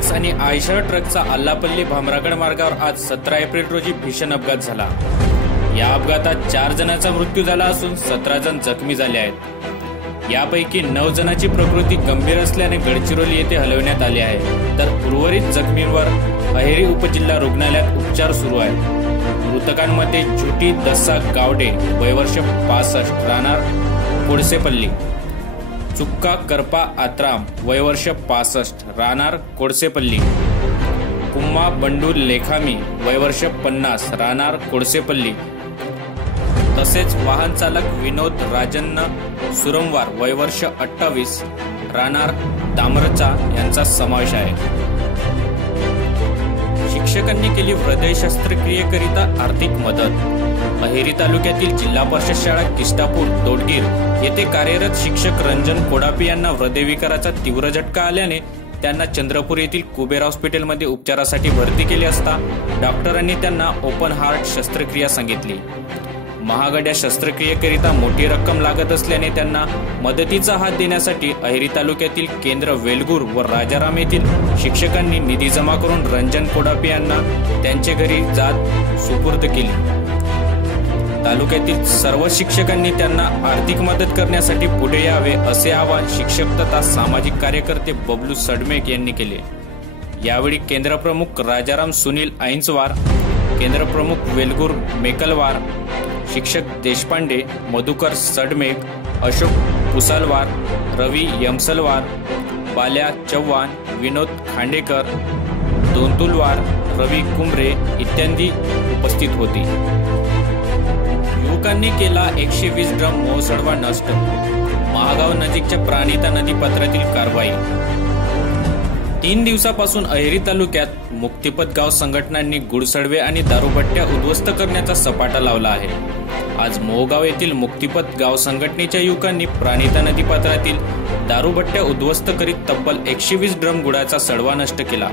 Max आणि Eicher ट्रकचा आल्लापल्ली Bhamragad मार्गावर आज 17 एप्रिल रोजी भीषण अपघात झाला। या अपघातात 4 जणांचा मृत्यू झाला असून 17 जण जखमी झाले आहेत। यापैकी 9 जणांची प्रकृती गंभीर असल्याने गडचिरोली येथे हलवण्यात आले आहे, तर उर्वरित जखमींवर अहेरी उपजिल्हा रुग्णालयात उपचार सुरू आहेत। मृतकांमध्ये झुटी दस्सा गावडे वय वर्ष 65 राहणार कोडसेपल्ली, चुक्का करपा आत्राम वय वर्ष 65 राहणार कोडसेपल्ली, कुम्मा बंडू लेखामी वय वर्ष 50 राहणार कोडसेपल्ली, तसेच वाहन चालक विनोद राजन्न सुरमवार वय वर्ष 28 राहणार दामरचा यांचा समावेश आहे। शिक्षकांनी केली हृदय शस्त्रक्रियेकरिता आर्थिक मदत। अहेरी तालुक्यातील जिल्हा परिषद शाळा किष्टापूर दोडगीर येथे कार्यरत शिक्षक रंजन कोडापी यांना हृदयविकाराचा तीव्र झटका आल्याने त्यांना चंद्रपूर येथील कुबेर हॉस्पिटलमध्ये उपचारासाठी भरती केले असता डॉक्टरांनी त्यांना ओपन हार्ट शस्त्रक्रिया सांगितली। महागड्या शस्त्रक्रियेकरिता मोठी रक्कम लागत असल्याने त्यांना मदतीचा हात देण्यासाठी अहेरी तालुक्यातील केंद्र वेलगूर व राजाराम येथील शिक्षकांनी निधी जमा करून रंजन कोडापी यांना त्यांच्या घरी जात सुपूर्द केली। तालुक्यातील सर्व शिक्षकांनी त्यांना आर्थिक मदत करण्यासाठी पुढे यावे असे आवाहन शिक्षक तथा सामाजिक कार्यकर्ते बबलू सडमेक यांनी केले। यावेळी केंद्रप्रमुख राजाराम सुनील ऐंचवार, केंद्रप्रमुख वेलगूर मेकलवार, शिक्षक देशपांडे, मधुकर सडमेक, अशोक पुसालवार, रवी यमसलवार, बाल्या चव्हाण, विनोद खांडेकर, दोंतुलवार, रवी कुंभरे इत्यादी उपस्थित होती। युवकांनी केला 120 ड्रम मोहसडवा नष्ट। महागाव नजीकच्या प्राणिता नदी पात्रातील कारवाई। 3 दिवसापासून अहेरी तालुक्यात मुक्तिपथ गाव संघटनांनी गुडसडवे आणि दारूभट्ट्या उद्ध्वस्त करण्याचा सपाटा लावला आहे। आज मोहगाव येथील मुक्तिपथ गाव संघटनेच्या युवकांनी प्राणिता नदी पात्रातील दारूभट्ट्या उद्ध्वस्त करीत तब्बल 120 ड्रम गुळाचा सडवा नष्ट केला।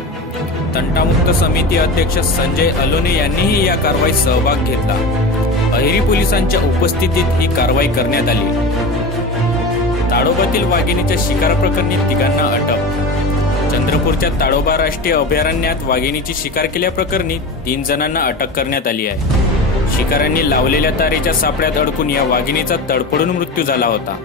तंटामुक्त समिती अध्यक्ष संजय अलोने यांनीही या कारवाईत सहभाग घेतला। अहेरी पोलिसांच्या उपस्थितीत ही कारवाई करण्यात आली। ताडोबातील वाघिणीच्या शिकार प्रकरणी 3घांना अटक। चंद्रपूरच्या ताडोबा राष्ट्रीय अभयारण्यात वाघिणीची शिकार केल्याप्रकरणी 3 जणांना अटक करण्यात आली आहे। शिकाऱ्यांनी लावलेल्या तारेच्या सापळ्यात अडकून या वाघिणीचा तडफडून मृत्यू झाला होता।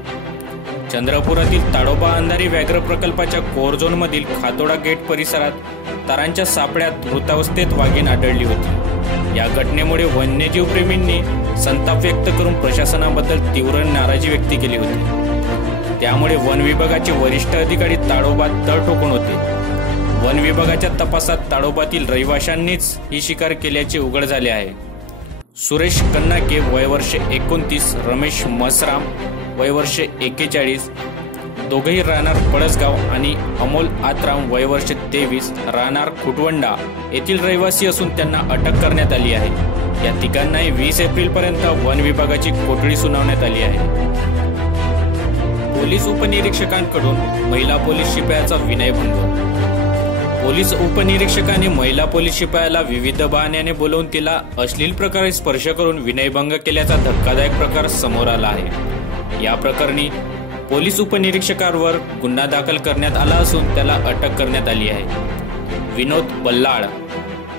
चंद्रपुरातील ताडोबा अंधारी व्याघ्र प्रकल्पाच्या कोर झोन मधील खातोडा गेट परिसरात तारांच्या सापळ्यात मृतावस्थेत वाघीण आढळली होती। या घटनेमुळे वन्यजीव प्रेमींनी संताप व्यक्त करून प्रशासनाबद्दल तीव्र नाराजी व्यक्त केली होती। त्यामुळे वन विभागाचे वरिष्ठ अधिकारी ताडोबात तळ ठोकून होते। वन विभागाच्या तपासात ताडोबातील रहिवाशांनीच ही शिकार केल्याचे उघड झाले आहे। सुरेश कन्नाके वय वर्ष 29, रमेश मसराम वय वर्ष 41, दोघेही राहणार पळसगाव आणि अमोल आत्राम वय वर्ष 23 राहणार खुटवंडा येथील रहिवासी असून त्यांना अटक करण्यात आली आहे। या तिघांनाही 20 एप्रिल पर्यंत वन विभागाची कोठडी सुनावण्यात आली आहे। पोलीस उपनिरीक्षकांकडून महिला पोलीस शिपायाचा विनयभंग। पोलीस उपनिरीक्षकाने महिला पोलीस शिपायाला विविध बहाण्याने बोलवून तिला अश्लील प्रकारे स्पर्श करून विनयभंग केल्याचा धक्कादायक प्रकार समोर आला आहे। या प्रकरणी पोलीस उपनिरीक्षकावर गुन्हा दाखल करण्यात आला असून त्याला अटक करण्यात आली आहे। विनोद बल्लाळ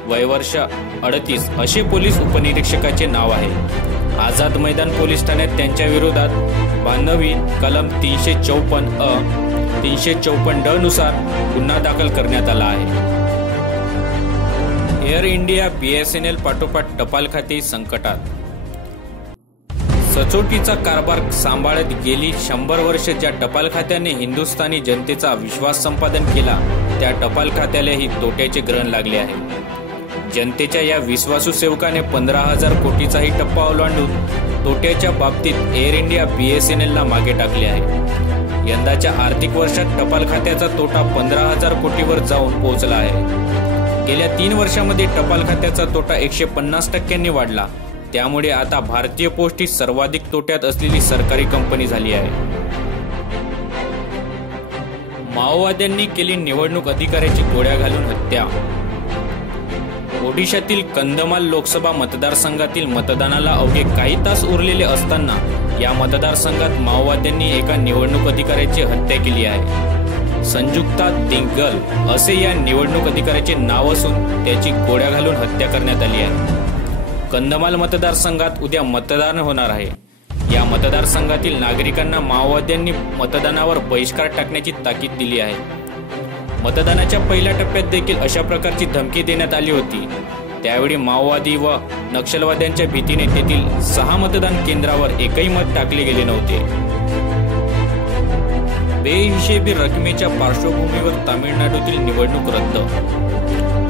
वय वर्ष 38 असे पोलीस उपनिरीक्षकाचे नाव आहे। आझाद मैदान पोलीस ठाण्यात त्यांच्या विरोधात बांधवी कलम 354 अ 354 ड नुसार गुन्हा दाखल करण्यात आला आहे। एअर इंडिया BSNL पाठोपाठ टपाल खाते संकटात। सचोटीचा कारभार सांभाळत गेली 100 वर्ष ज्या टपाल खात्याने हिंदुस्थानी जनतेचा विश्वास संपादन केला त्या टपाल खात्यालाही तोट्याचे ग्रहण लागले आहे। जनतेच्या या विश्वासू सेवकाने 15,000 कोटीचाही टप्पा ओलांडून तोट्याच्या बाबतीत एअर इंडिया BSNLला मागे टाकले आहे। यंदाच्या आर्थिक वर्षात टपाल खात्याचा तोटा 15,000 कोटीवर जाऊन पोहोचला आहे। गेल्या 3 वर्षांमध्ये टपाल खात्याचा तोटा 150% वाढला। त्यामुळे आता भारतीय पोस्ट ही सर्वाधिक तोट्यात असलेली सरकारी कंपनी झाली आहे। माओवाद्यांनी केली निवडणूक अधिकाऱ्याची गोळ्या घालून हत्या। ओडिशातील कंधमाल लोकसभा मतदारसंघातील मतदानाला अवघे काही तास उरलेले असताना या मतदारसंघात माओवाद्यांनी एका निवडणूक अधिकाऱ्याची हत्या केली आहे। संजुक्ता दिग्गल असे या निवडणूक अधिकाऱ्याचे नाव असून त्याची गोळ्या घालून हत्या करण्यात आली आहे। कंधमाल मतदारसंघात उद्या मतदान होणार आहे। या मतदारसंघातील नागरिकांना माओवाद्यांनी मतदानावर बहिष्कार टाकण्याची ताकीद दिली आहे। मतदानाच्या पहिल्या टप्प्यात देखील अशा प्रकारची धमकी देण्यात आली होती। त्यावेळी माओवादी व नक्षलवाद्यांच्या भीतीने तेथील 6 मतदान केंद्रावर एकही मत टाकले गेले नव्हते। बेहिशेबी रकमेच्या पार्श्वभूमीवर तामिळनाडूतील निवडणूक रद्द।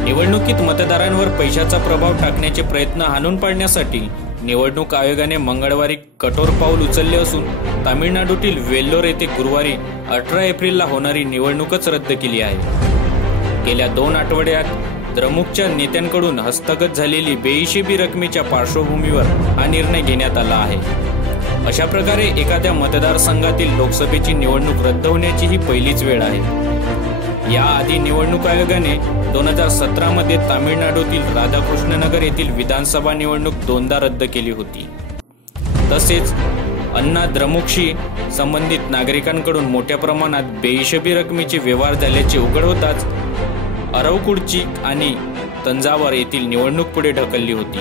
निवडणुकीत मतदारांवर पैशाचा प्रभाव टाकण्याचे प्रयत्न हाणून पाडण्यासाठी निवडणूक आयोगाने मंगळवारी कठोर पाऊल उचलले असून तामिळनाडूतील वेल्लोर येथे गुरुवारी 18 एप्रिलला होणारी निवडणूकच रद्द केली आहे। गेल्या 2 आठवड्यात द्रमुकच्या नेत्यांकडून हस्तगत झालेली बेहिशेबी रकमेच्या पार्श्वभूमीवर हा निर्णय घेण्यात आला आहे। अशा प्रकारे एखाद्या मतदारसंघातील लोकसभेची निवडणूक रद्द होण्याची ही पहिलीच वेळ आहे। याआधी निवडणूक आयोगाने 2017 मध्ये तामिळनाडूतील राधाकृष्णनगर येथील विधानसभा निवडणूक 2दा रद्द केली होती। तसेच अण्णा द्रमुकशी संबंधित नागरिकांकडून मोठ्या प्रमाणात बेहिशेबी रकमेचे व्यवहार झाल्याचे उघड होताच अरवकुडची आणि तंजावर येथील निवडणूक पुढे ढकलली होती।